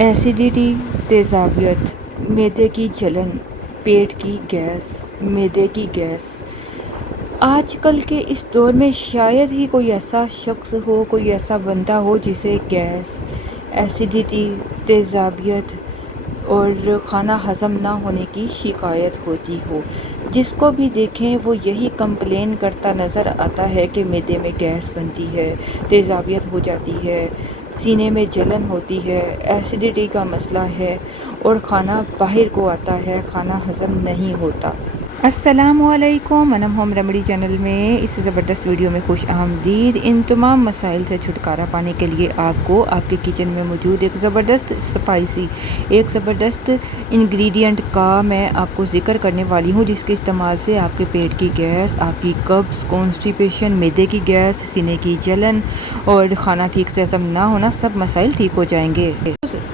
Acidity, तेज़ाबियत, मैदे की जलन, पेट की गैस, मैदे की गैस। आजकल के इस दौर में शायद ही कोई ऐसा शख्स हो, कोई ऐसा बंदा हो जिसे गैस, एसिडिटी, तेज़ाबियत और खाना हज़म ना होने की शिकायत होती हो। जिसको भी देखें वो यही कंप्लेन करता नज़र आता है कि मैदे में गैस बनती है, तेज़ाबियत हो जाती है, सीने में जलन होती है, एसिडिटी का मसला है और खाना बाहर को आता है, खाना हज़म नहीं होता। अस्सलामुअलैकुम, मनम होम रेमेडी चैनल में इस ज़बरदस्त वीडियो में खुश आमदीद। इन तमाम मसाइल से छुटकारा पाने के लिए आपको आपके किचन में मौजूद एक ज़बरदस्त स्पाइसी, एक ज़बरदस्त इंग्रेडिएंट का मैं आपको ज़िक्र करने वाली हूँ, जिसके इस्तेमाल से आपके पेट की गैस, आपकी कब्ज़, कॉन्स्टिपेशन, मैदे की गैस, सीने की जलन और ख़ाना ठीक से हज़म ना होना, सब मसाइल ठीक हो जाएंगे।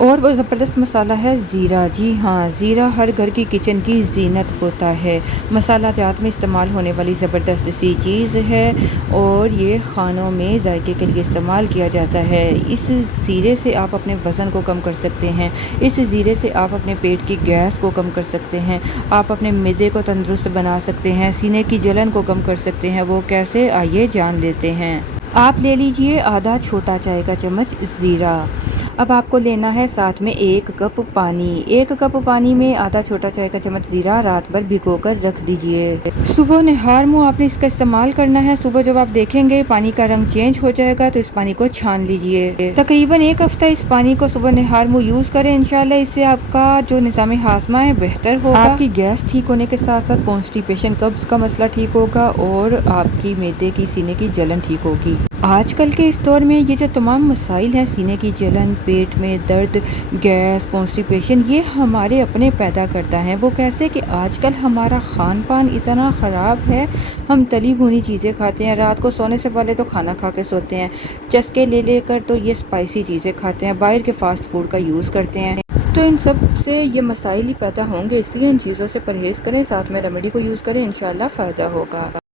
और वो ज़बरदस्त मसाला है ज़ीरा। जी हाँ, ज़ीरा हर घर की किचन की ज़ीनत होता है। मसाला जात में इस्तेमाल होने वाली ज़बरदस्त सी चीज़ है और ये खानों में जायके के लिए इस्तेमाल किया जाता है। इस ज़ीरे से आप अपने वज़न को कम कर सकते हैं, इस ज़ीरे से आप अपने पेट की गैस को कम कर सकते हैं, आप अपने मैदे को तंदुरुस्त बना सकते हैं, सीने की जलन को कम कर सकते हैं। वो कैसे, आइए जान लेते हैं। आप ले लीजिए आधा छोटा चाय का चम्मच ज़ीरा। अब आपको लेना है साथ में 1 कप पानी। 1 कप पानी में आधा छोटा चाय का चम्मच ज़ीरा रात भर भिगोकर रख दीजिए। सुबह निहार मुँह आपने इसका इस्तेमाल करना है। सुबह जब आप देखेंगे पानी का रंग चेंज हो जाएगा तो इस पानी को छान लीजिए। तकरीबन 1 हफ्ता इस पानी को सुबह निहार मुँह यूज़ करें। इंशाल्लाह इससे आपका जो निज़ाम हाज़मा है बेहतर होगा। आपकी गैस ठीक होने के साथ साथ कॉन्स्टिपेशन, कब्ज़ का मसला ठीक होगा और आपकी मैदे की, सीने की जलन ठीक होगी। आजकल के इस दौर में ये जो तमाम मसाइल हैं, सीने की जलन, पेट में दर्द, गैस, कॉन्स्टिपेशन, ये हमारे अपने पैदा करता है। वो कैसे कि आजकल हमारा खान पान इतना ख़राब है, हम तली भुनी चीज़ें खाते हैं, रात को सोने से पहले तो खाना खा के सोते हैं, चस्के ले लेकर तो ये स्पाइसी चीज़ें खाते हैं, बाहर के फ़ास्ट फूड का यूज़ करते हैं। तो इन सब से ये मसाइल ही पैदा होंगे, इसलिए इन चीज़ों से परहेज़ करें, साथ में रेमेडी को यूज़ करें, इंशाल्लाह फ़ायदा होगा।